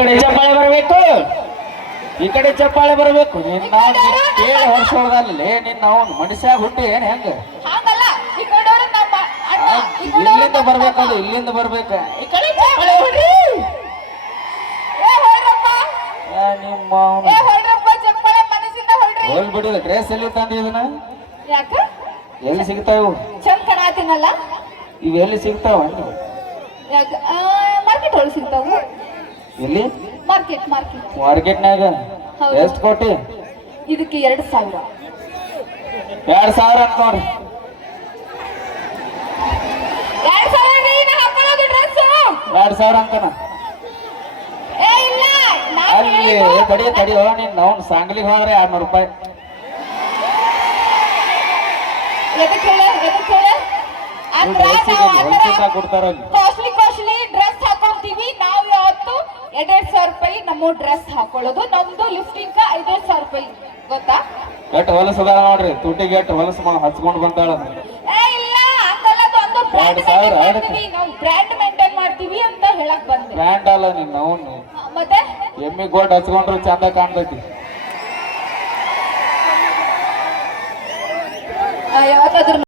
ಕಡೆ ಚಪ್ಪಾಳೆ ಬರಬೇಕು, ಈ ಕಡೆ ಚಪ್ಪಾಳೆ ಬರಬೇಕು. ನಿನ್ನ ಕೇಳಿ ವರ್ಷ ಹೊಡೆದಲ್ಲೇ ನಿನ್ನ ಅವನು ಮನುಷ್ಯ ಹುಟ್ಟಿ ಏನ್ ಹೆಂಗ ಹಾಗಲ್ಲ, ಈ ಕಡೆಯವರು ನಮ್ಮ ಅಣ್ಣ, ಈ ಕಡೆಯವರು ಇಲ್ಲಿಂದ ಬರ್ಬೇಕದು, ಇಲ್ಲಿಂದ ಬರ್ಬೇಕ. ಈ ಕಡೆ ಚಪ್ಪಾಳೆ ಹೊಡಿ. ಏ ಹೊಡ್ರಪ್ಪ, ನಿಮ್ಮ ಏ ಹೊಡ್ರಪ್ಪ, ಚಪ್ಪಾಳೆ ಮನಸ್ಸಿಂದ ಹೊಡ್ರಿ. ಹೋಲ್ ಬಿಡುದ. ಡ್ರೆಸ್ ಎಲ್ಲಿ ತಂದಿ ಇದನ್ನ? ಯಾಕ ಎಲ್ಲಿ ಸಿಗ್ತಾವು? ಚಂದ ಕಾಣತೀನಲ್ಲ. ಇವ್ ಎಲ್ಲಿ ಸಿಗ್ತಾವ? ಯಾಕ ಮಾರ್ಕೆಟ್ ಒಳಗೆ ಸಿಗ್ತಾವು. ಎಲ್ಲಿ? ಮಾರ್ಕೆಟ್ ಮಾರ್ಕೆಟ್ ಮಾರ್ಕೆಟ್ನಾಗ. ಹೌದು. ಎಷ್ಟು ಕೊಟ್ಟಿ? ಇದಕ್ಕೆ 2000. 2000 ಅಂತ ನೋಡ್ರಿ. 2000 ನೀನು ಹಾಕೊಳ್ಳೋದು ಡ್ರೆಸ್. 2000 ಅಂತನ ಏ ಇಲ್ಲ, ನಾನು ಅಲ್ಲಿ ತಡಿ ತಡಿ. ನೀನ್ ಅವ್ನು ಸಾಂಗ್ಲಿಗೆ ಹೋದ್ರೆ 200 ರೂಪಾಯಿ. ಎದಕ್ಕೆ ಹೇಳ, ಎದಕ್ಕೆ ಹೇಳ ಅಂದ್ರ ನಾವು ಕೊಡ್ತಾರ ಅಲ್ಲಿ. ಕಾಸ್ಟ್ಲಿ ಕಾಸ್ಟ್ಲಿ ಡ್ರೆಸ್ ಹಾಕೊಂತೀವಿ ನಾವು. ಯಾವತ್ತು 2,500 ರೂಪಾಯಿ ನಮ್ಮ ಡ್ರೆಸ್ ಹಾಕೊಳ್ಳೋದು. ನಮ್ದು ಲಿಫ್ಟಿಂಗ್ 5,500 ರೂಪಾಯಿ ಗೊತ್ತಾ. ಎಟ್ ಹೊಲಸದ ನೋಡ್ರಿ, ತುಟಿಗೆ ಎಟ್ ಹೊಲಸು ಹಚ್ಕೊಂಡು ಬಂದಾಳ. ಏ ಇಲ್ಲ ಹಂಗಲ್ಲ, ಅದು ಒಂದು ಬ್ರ್ಯಾಂಡ್ 2000 ಮಾಡ್ತೀವಿ ನಾವು, ಬ್ರ್ಯಾಂಡ್ ಮೇಂಟೈನ್ ಮಾಡ್ತೀವಿ ಅಂತ ಹೇಳಕ್ ಬಂದೆ. ಬ್ರ್ಯಾಂಡ್ ಅಲ್ಲ ನಿನ್ನ ಅವನು. ಮತ್ತೆ ಎಮ್ಮಿ ಗೋಲ್ಡ್ ಹಚ್ಕೊಂಡ್ರು ಚಂದ ಕಾಣ್ತೈತಿ. ಯಾವತ್ತಾದ್ರೂ